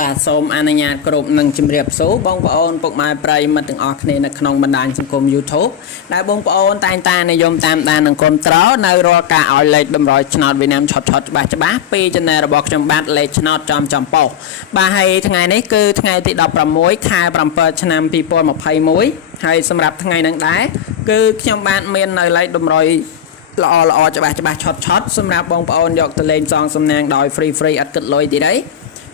បាទសូមអនុញ្ញាតគ្រប់នឹងជម្រាបសួរបងប្អូនពុកម៉ែប្រិយមិត្តទាំងអស់គ្នានៅក្នុងបណ្ដាញសង្គម YouTube ដែលបងប្អូនតែងតែនិយមតាមដាននិងគ្រប់គ្រងនៅរាល់ការឲ្យលេខតម្រុយឆ្នោតវៀតណាមឆត់ច្បាស់ពី Channel របស់ខ្ញុំបាទលេខឆ្នោតចំប៉ុស្តិ៍បាទហើយថ្ងៃនេះគឺថ្ងៃទី16ខែ7ឆ្នាំ2021ហើយសម្រាប់ថ្ងៃនេះដែរគឺខ្ញុំបាទមាននៅលេខតម្រុយល្អច្បាស់ឆត់សម្រាប់បងប្អូនយកទៅលេងសងសំណាងដោយ free អត់គិតលុយទីđấy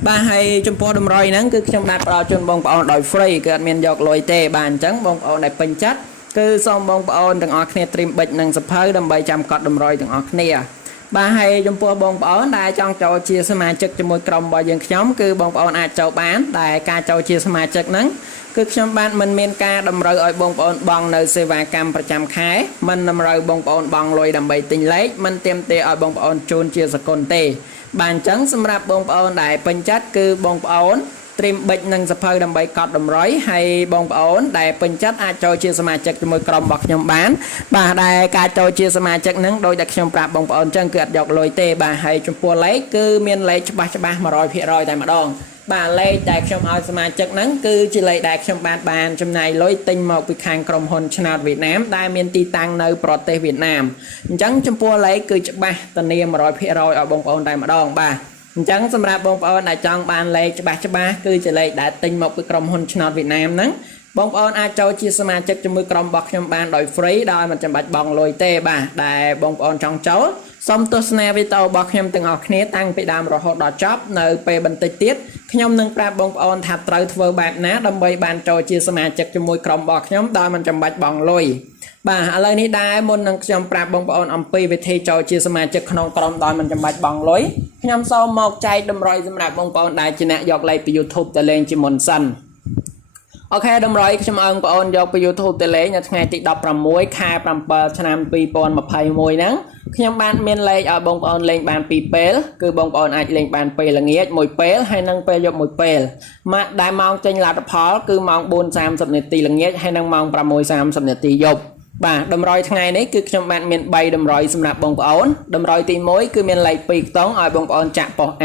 បាទហើយចំពោះតម្រុយហ្នឹងគឺខ្ញុំដាក់ផ្ដល់ជូនបងប្អូនដោយ free គឺអត់មានយកលុយទេបាទអញ្ចឹងបងប្អូនដែលពេញចិត្តគឺសូមបងប្អូនទាំងអស់គ្នាត្រៀមប៊ិចនិងសភៅដើម្បីចាំកត់តម្រុយទាំងអស់គ្នាបាទហើយចំពោះបងប្អូនដែលចង់ចូលជាសមាជិកជាមួយក្រុមរបស់យើងខ្ញុំគឺបងប្អូនអាចចូលបានតែការចូលជាសមាជិកហ្នឹងគឺខ្ញុំបានមិនមានការតម្រូវឲ្យបងប្អូនបង់នៅសេវាកម្មប្រចាំខែមិនតម្រូវបងប្អូនបង់លុយដើម្បីទិញលេខមិនទាមទារឲ្យបងប្អូនជូនជាសកលទេបាទអញ្ចឹងសម្រាប់បងប្អូនដែលពេញចិត្តគឺបងប្អូនត្រៀមប៊ិចនិងសភៅដើម្បីកត់តម្រុយហើយបងប្អូនដែលពេញចិត្តអាចចូលជាសមាជិកជាមួយក្រុមរបស់ខ្ញុំបានបាទដែលការចូលជាសមាជិកហ្នឹងដោយតែខ្ញុំប្រាប់បងប្អូនអញ្ចឹងគឺអត់យកលុយទេបាទហើយចំពោះលេខគឺមានលេខច្បាស់ 100% តែម្ដងបាទលេខដែលខ្ញុំឲ្យសមាជិកហ្នឹងគឺជាលេខដែលខ្ញុំបានចំណាយលុយទិញមកពីខាងក្រុមហ៊ុនឆ្នោតវៀតណាមដែលមានទីតាំងនៅប្រទេសវៀតណាមអញ្ចឹងចំពោះលេខគឺច្បាស់ធានា 100% ឲ្យបងប្អូនតែម្ដងបាទអញ្ចឹងសម្រាប់បងប្អូនដែលចង់បានលេខច្បាស់គឺជាលេខដែលទិញមកពីក្រុមហ៊ុនឆ្នោតវៀតណាមហ្នឹងបងប្អូនអាចចូលជាសមាជិកជាមួយក្រុមរបស់ខ្ញុំបានដោយ free ដោយមិនចាំបាច់បង់លុយទេបាទដែលបងប្អូនចង់ចូលសូមទស្សនាវីដេអូរបស់ខ្ញុំទាំងអស់គ្នាតាំងពីដើមរហូតដល់ចប់នៅពេលបន្តិចទៀតខ្ញុំនឹងប្រាប់បងប្អូនថាត្រូវធ្វើបែបណាដើម្បីបានចូលជាសមាជិកជាមួយក្រុមរបស់ខ្ញុំដោយមិនចាំបាច់បង់លុយបាទឥឡូវនេះដែរមុននឹងខ្ញុំប្រាប់បងប្អូនអំពីវិធីចូលជាសមាជិកក្នុងក្រុមដោយមិនចាំបាច់បង់លុយខ្ញុំសូមមកចែកតម្រុយសម្រាប់បងប្អូនដែលជាអ្នកយកលេខពី YouTube ទៅលេងជាមុនសិនអូខេតម្រុយខ្ញុំឲ្យបងប្អូនយកពី YouTube ទៅលេងនៅថ្ងៃទី16ខែ7ឆ្នាំ2021ហ្នឹងខ្ញុំបានមានលេខឲ្យបងប្អូនលេងបាន2ពេលគឺបងប្អូនអាចលេងបានពេលល្ងាចមួយពេលហើយនិងពេលយប់មួយពេលម៉ាក់ដែលម៉ោងចេញលទ្ធផលគឺម៉ោង 4:30 នាទីល្ងាចហើយនិងម៉ោង 6:30 នាទីយប់បាទតម្រុយថ្ងៃនេះគឺខ្ញុំបានមាន3តម្រុយសម្រាប់បងប្អូនតម្រុយទី1គឺមានលេខ2ខ្ទង់ឲ្យបងប្អូនចាក់ប៉ុស A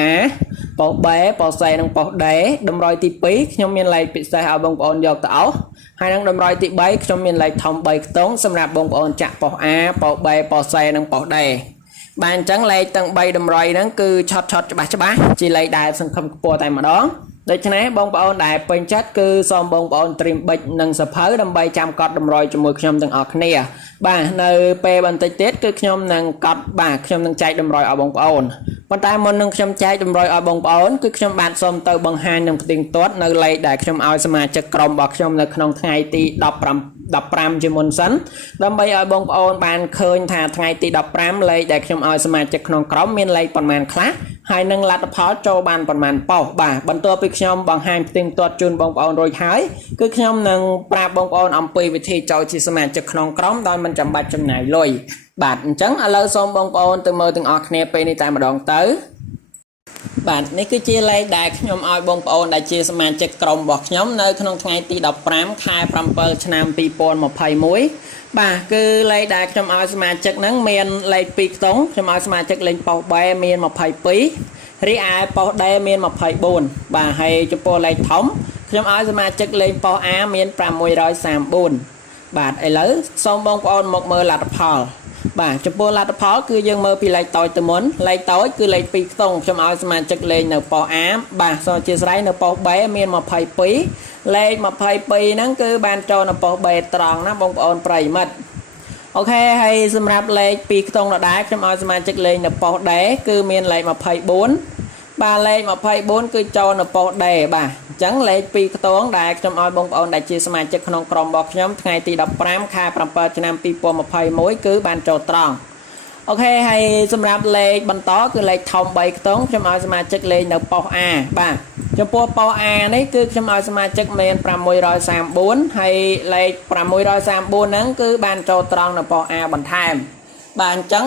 ប៉ុស B ប៉ុស C និងប៉ុស D តម្រុយទី2ខ្ញុំមានលេខពិសេសឲ្យបងប្អូនយកទៅអស់ហើយនឹងតម្រុយទី3ខ្ញុំមានលេខធំ3ខ្ទង់សម្រាប់បងប្អូនចាក់ប៉ុស A ប៉ុស B ប៉ុស C និងប៉ុស D បាទអញ្ចឹងលេខទាំង3តម្រុយហ្នឹងគឺឆត់ច្បាស់ជាលេខដែលសង្ឃឹមខ្ពស់តែម្ដងដូច្នេះបងប្អូនដែលពេញចិត្តគឺសូមបងប្អូនត្រៀមប៊ិចនិងសភៅដើម្បីចាំកត់តម្រុយជាមួយខ្ញុំទាំងអស់គ្នាបាទនៅពេលបន្តិចទៀតគឺខ្ញុំនឹងកត់បាទខ្ញុំនឹងចែកតម្រុយឲ្យបងប្អូនប៉ុន្តែមុននឹងខ្ញុំចែកតម្រុយឲ្យបងប្អូនគឺខ្ញុំបាទសូមទៅបង្ហាញនឹងផ្ទៀងផ្ទាត់នៅលេខដែលខ្ញុំឲ្យសមាជិកក្រុមរបស់ខ្ញុំនៅក្នុងថ្ងៃទី15ជាមុនសិនដើម្បីឲ្យបងប្អូនបានឃើញថាថ្ងៃទី15លេខដែលខ្ញុំឲ្យសមាជិកក្នុងក្រុមមានលេខប៉ុន្មានខ្លះហើយនឹងលទ្ធផលចូលបានប៉ុន្មានប៉ុសបាទបន្ទាប់ពីខ្ញុំបង្ហាញផ្ទៀងផ្ទាត់ជូនបងប្អូនរួចហើយគឺខ្ញុំនឹងប្រាប់បងប្អូនអំពីវិធីចូលជាសមាជិកក្នុងក្រុមដោយមិនចាំបាច់ចំណាយលុយបាទអញ្ចឹងឥឡូវសូមបងប្អូនទៅមើលទាំងអស់គ្នាពេលនេះតែម្ដងទៅបាទនេះគឺជាលេខដែលខ្ញុំឲ្យបងប្អូនដែលជាសមាជិកក្រុមរបស់ខ្ញុំនៅក្នុងថ្ងៃទី15ខែ7ឆ្នាំ2021បាទគឺលេខដែលខ្ញុំឲ្យសមាជិកហ្នឹងមានលេខ2ខ្ទង់ខ្ញុំឲ្យសមាជិកលេខប៉ុស B មាន22រីឯប៉ុស D មាន24បាទហើយចំពោះលេខធំខ្ញុំឲ្យសមាជិកលេខប៉ុស A មាន634បាទឥឡូវសូមបងប្អូនមកមើលលទ្ធផលបាទចំពោះលទ្ធផលគឺយើងមើលពីលេខតូចទៅមុនលេខតូចគឺលេខ2ខ្ទង់ខ្ញុំឲ្យសមាជិកលេងនៅប៉ុស A បាទសូមអធិស្ឋាននៅប៉ុស B មាន22លេខ22ហ្នឹងគឺបានចូលនៅប៉ុស B ត្រង់ណាបងប្អូនប្រិយមិត្តអូខេហើយសម្រាប់លេខ2ខ្ទង់ដដែលខ្ញុំឲ្យសមាជិកលេងនៅប៉ុស D គឺមានលេខ24បាទលេខ24គឺចូលនៅប៉ុស D បាទអញ្ចឹងលេខ2ខ្ទង់ដែលខ្ញុំឲ្យបងប្អូនដែលជាសមាជិកក្នុងក្រុមរបស់ខ្ញុំថ្ងៃទី15ខែ7ឆ្នាំ2021គឺបានចូលត្រង់អូខេហើយសម្រាប់លេខបន្តគឺលេខធំ3ខ្ទង់ខ្ញុំឲ្យសមាជិកលេងនៅប៉ុស A បាទចំពោះប៉ុស A នេះគឺខ្ញុំឲ្យសមាជិកមាន634ហើយលេខ634ហ្នឹងគឺបានចូលត្រង់នៅប៉ុស A បន្ថែមបាទអញ្ចឹង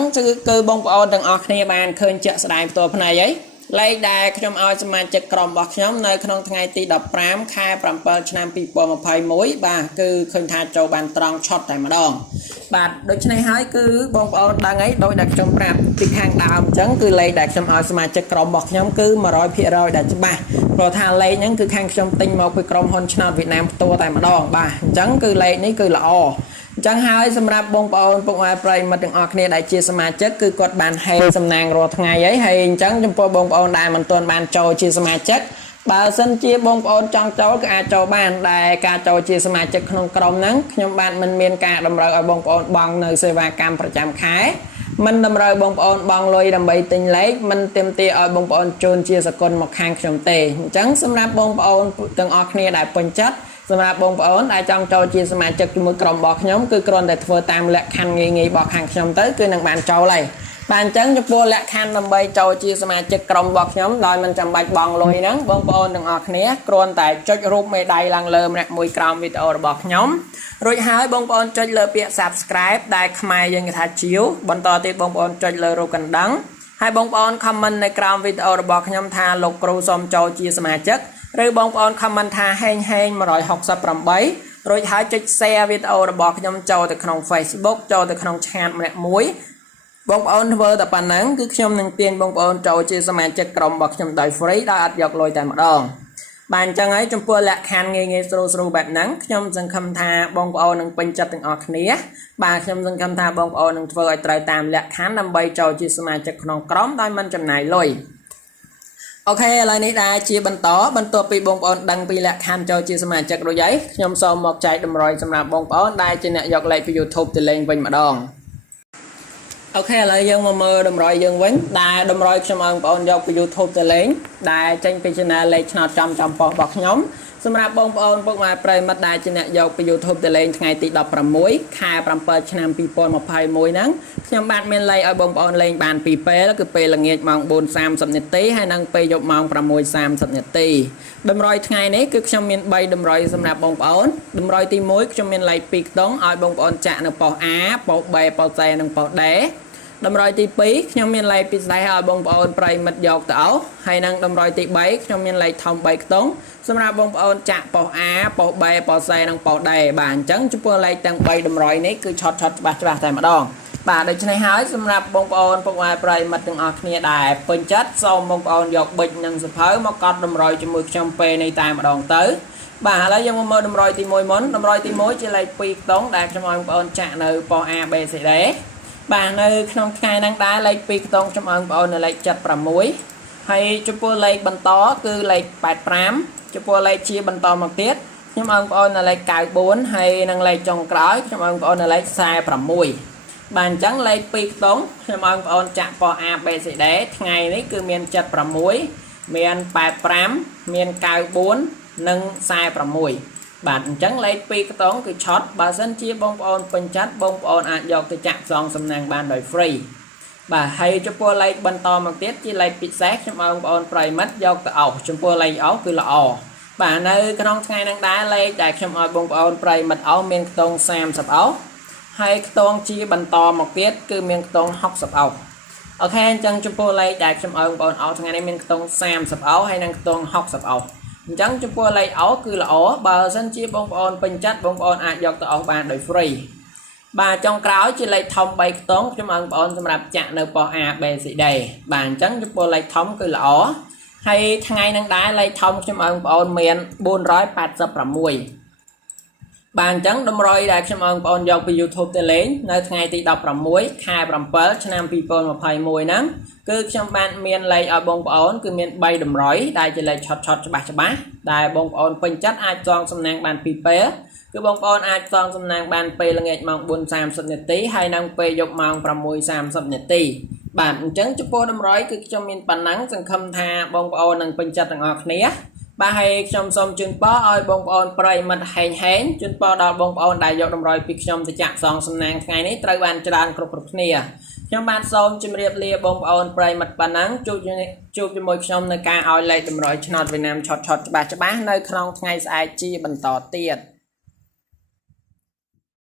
គឺបងប្អូនទាំងអស់គ្នាបានឃើញជាក់ស្ដែងផ្ទាល់ភ្នែកហើយលេខដែលខ្ញុំឲ្យសមាជិកក្រុមរបស់ខ្ញុំនៅក្នុងថ្ងៃទី15ខែ7ឆ្នាំ2021បាទគឺឃើញថាចូលបានត្រង់ឆុតតែម្ដងបាទដូច្នេះហើយគឺបងប្អូនដឹងហើយដោយដែលខ្ញុំប្រាប់ពីខាងដើមអញ្ចឹងគឺលេខដែលខ្ញុំឲ្យសមាជិកក្រុមរបស់ខ្ញុំគឺ 100% ដែលច្បាស់ ព្រោះថាលេខហ្នឹងគឺខាងខ្ញុំទិញមកពីក្រុមហ៊ុនឆ្នោតវៀតណាមផ្ទាល់តែម្ដងបាទអញ្ចឹងគឺលេខនេះគឺល្អអញ្ចឹងហើយសម្រាប់បងប្អូនពុកម៉ែប្រិយមិត្តទាំងអស់គ្នាដែលជាសមាជិកគឺគាត់បានហេសំណាងរាល់ថ្ងៃហើយអញ្ចឹងចំពោះបងប្អូនដែលមិនទាន់បានចូលជាសមាជិកបើសិនជាបងប្អូនចង់ចូលក៏អាចចូលបានដែលការចូលជាសមាជិកក្នុងក្រុមហ្នឹងខ្ញុំបាទមិនមានការតម្រូវឲ្យបងប្អូនបង់នៅសេវាកម្មប្រចាំខែមិនតម្រូវបងប្អូនបង់លុយដើម្បីទិញលេខមិនទាមទារឲ្យបងប្អូនជូនជាសកលមកខាងខ្ញុំទេអញ្ចឹងសម្រាប់បងប្អូនទាំងអស់គ្នាដែលពេញចិត្តសម្រាប់បងប្អូនដែលចង់ចូលជាសមាជិកជាមួយក្រុមរបស់ខ្ញុំគឺគ្រាន់តែធ្វើតាមលក្ខខណ្ឌងាយៗរបស់ខាងខ្ញុំទៅគឺនឹងបានចូលហើយបាទអញ្ចឹងចំពោះលក្ខខណ្ឌដើម្បីចូលជាសមាជិកក្រុមរបស់ខ្ញុំដោយមិនចាំបាច់បង់លុយហ្នឹងបងប្អូនទាំងអស់គ្នាគ្រាន់តែចុចរូបមេដៃឡើងលើម្នាក់មួយក្រោមវីដេអូរបស់ខ្ញុំរួចហើយបងប្អូនចុចលើពាក្យ Subscribe ដែលខ្មែរយើងគេថាជាវបន្តទៀតបងប្អូនចុចលើរូបកណ្ដឹងហើយបងប្អូន comment នៅក្រោមវីដេអូរបស់ខ្ញុំថាលោកគ្រូសូមចូលជាសមាជិកឬបងប្អូន comment ថាហេង168រួចហើយចុច share វីដេអូរបស់ខ្ញុំចូលទៅក្នុង Facebook ចូលទៅក្នុងឆាតម្នាក់មួយបងប្អូនធ្វើតែប៉ុណ្ណឹងគឺខ្ញុំនឹងទាញបងប្អូនចូលជាសមាជិកក្រុមរបស់ខ្ញុំដោយ free ដោយអត់យកលុយតែម្ដងបាទអញ្ចឹងហើយចំពោះលក្ខខណ្ឌងាយៗស្រួលបែបហ្នឹងខ្ញុំសង្ឃឹមថាបងប្អូននឹងពេញចិត្តទាំងអស់គ្នាបាទខ្ញុំសង្ឃឹមថាបងប្អូននឹងធ្វើឲ្យត្រូវតាមលក្ខខណ្ឌដើម្បីចូលជាសមាជិកក្នុងក្រុមដោយមិនចំណាយលុយអូខេឥឡូវនេះដែរជាបន្ទាប់ពីបងប្អូនដឹងពីលក្ខខណ្ឌចូលជាសមាជិករួចហើយខ្ញុំសូមមកចែកតម្រុយសម្រាប់បងប្អូនដែលជាអ្នកយកលេខពី YouTube ទៅលេងវិញម្ដងអូខេឥឡូវយើងមកមើលតម្រុយយើងវិញដែលតម្រុយខ្ញុំឲ្យបងប្អូនយកពី YouTube ទៅលេងដែលចេញពី channel លេខឆ្នោតចំប៉ុស្តិ៍របស់ខ្ញុំសម្រាប់បងប្អូនពុកម៉ែប្រិយមិត្តដែលជាអ្នកយកពី YouTube ទៅលេងថ្ងៃទី16ខែ7ឆ្នាំ2021ហ្នឹងខ្ញុំបាទមានលេខឲ្យបងប្អូនលេងបាន2ពេលគឺពេលល្ងាចម៉ោង 4:30 នាទីហើយនិងពេលយប់ម៉ោង 6:30 នាទីតម្រុយថ្ងៃនេះគឺខ្ញុំមាន3តម្រុយសម្រាប់បងប្អូនតម្រុយទី1ខ្ញុំមានលេខ2ខ្ទង់ឲ្យបងប្អូនចាក់នៅប៉ុស្តិ៍ A ប៉ុស្តិ៍ B ប៉ុស្តិ៍ C និងប៉ុស្តិ៍ Dតម្រុយទី2ខ្ញុំមានលេខពិសេសឲ្យបងប្អូនប្រិយមិត្តយកទៅអោហើយនឹងតម្រុយទី3ខ្ញុំមានលេខធំ3ខ្ទង់សម្រាប់បងប្អូនចាក់ប៉ុស្តិ៍ A ប៉ុស្តិ៍ B ប៉ុស្តិ៍ C និងប៉ុស្តិ៍ D បាទអញ្ចឹងចំពោះលេខទាំង3តម្រុយនេះគឺឆត់ច្បាស់តែម្ដងបាទដូច្នេះហើយសម្រាប់បងប្អូនពុកម៉ែប្រិយមិត្តទាំងអស់គ្នាដែលពេញចិត្តសូមបងប្អូនយកប៊ិចនិងសភៅមកកត់តម្រុយជាមួយខ្ញុំពេលនេះតែម្ដងទៅបាទឥឡូវយើងមកមើលតម្រុយទី1មុនតម្រុយទី1ជាលេខ2ខ្ទង់ដែលខ្ញុំឲ្យបងប្អូនចាក់នៅប៉ុស្តិ៍ A B C Dបាទនៅក្នុងថ្ងៃហ្នឹងដែរលេខ2ខ្ទង់ខ្ញុំឲ្យបងប្អូននៅលេខ76ហើយចំពោះលេខបន្តគឺលេខ85ចំពោះលេខជាបន្តមកទៀតខ្ញុំឲ្យបងប្អូននៅលេខ94ហើយនិងលេខចុងក្រោយខ្ញុំឲ្យបងប្អូននៅលេខ46បាទអញ្ចឹងលេខ2ខ្ទង់ខ្ញុំឲ្យបងប្អូនចាក់ប៉ុស្តិ៍ A B C D ថ្ងៃនេះគឺមាន76មាន85មាន94និង46បាទអញ្ចឹងលេខ2ខ្ទង់គឺឆត់បើសិនជាបងប្អូនពេញចិត្តបងប្អូនអាចយកទៅចាក់ផ្សងសំណាងបានដោយ free បាទហើយចំពោះលេខបន្តមកទៀតជាលេខពិសេសខ្ញុំឲ្យបងប្អូនប្រិយមិត្តយកទៅអោសចំពោះលេខអោសគឺល្អបាទនៅក្នុងថ្ងៃហ្នឹងដែរលេខដែលខ្ញុំឲ្យបងប្អូនប្រិយមិត្តអោសមានខ្ទង់30អោសហើយខ្ទង់ជាបន្តមកទៀតគឺមានខ្ទង់60អោសអូខេអញ្ចឹងចំពោះលេខដែលខ្ញុំឲ្យបងប្អូនអោសថ្ងៃនេះមានខ្ទង់30អោសហើយនិងខ្ទង់60អោសអញ្ចឹងចំពោះលេខអោសគឺល្អបើសិនជាបងប្អូនពេញចិត្តបងប្អូនអាចយកទៅអោសបានដោយ free បាទចុងក្រោយជាលេខធំ3ខ្ទង់ខ្ញុំឲ្យបងប្អូនសម្រាប់ចាក់នៅប៉ុស្តិ៍ A B C D បាទអញ្ចឹងចំពោះលេខធំគឺល្អហើយថ្ងៃហ្នឹងដែរលេខធំខ្ញុំឲ្យបងប្អូនមាន486បាទអញ្ចឹងតម្រុយដែលខ្ញុំឲ្យបងប្អូនយកពី YouTube ទៅលេងនៅថ្ងៃទី16ខែ7ឆ្នាំ2021ហ្នឹងគឺខ្ញុំបានមានលេខឲ្យបងប្អូនគឺមាន3តម្រុយដែលជាលេខឆត់ច្បាស់ដែលបងប្អូនពេញចិត្តអាចចងសំណាងបាន2ពេលគឺបងប្អូនអាចចងសំណាងបានពេលល្ងាចម៉ោង 4:30 នាទីហើយនិងពេលយប់ម៉ោង 6:30 នាទីបាទអញ្ចឹងចំពោះតម្រុយគឺខ្ញុំមានប៉ុណ្ណឹងសង្ឃឹមថាបងប្អូននឹងពេញចិត្តទាំងអស់គ្នាបាទហើយខ្ញុំសូមជូនពរឲ្យបងប្អូនប្រិយមិត្តហេងជូនពរដល់បងប្អូនដែលយកតម្រុយពីខ្ញុំទៅចាក់ផ្សងសំណាងថ្ងៃនេះត្រូវបានច្រើនគ្រប់គ្នាខ្ញុំបាទសូមជម្រាបលាបងប្អូនប្រិយមិត្តប៉ុណ្ណឹងជួបជាមួយខ្ញុំនៅការឲ្យលេខតម្រុយឆ្នោតវៀតណាមឆត់ច្បាស់នៅក្នុងថ្ងៃស្អែកជាបន្តទៀត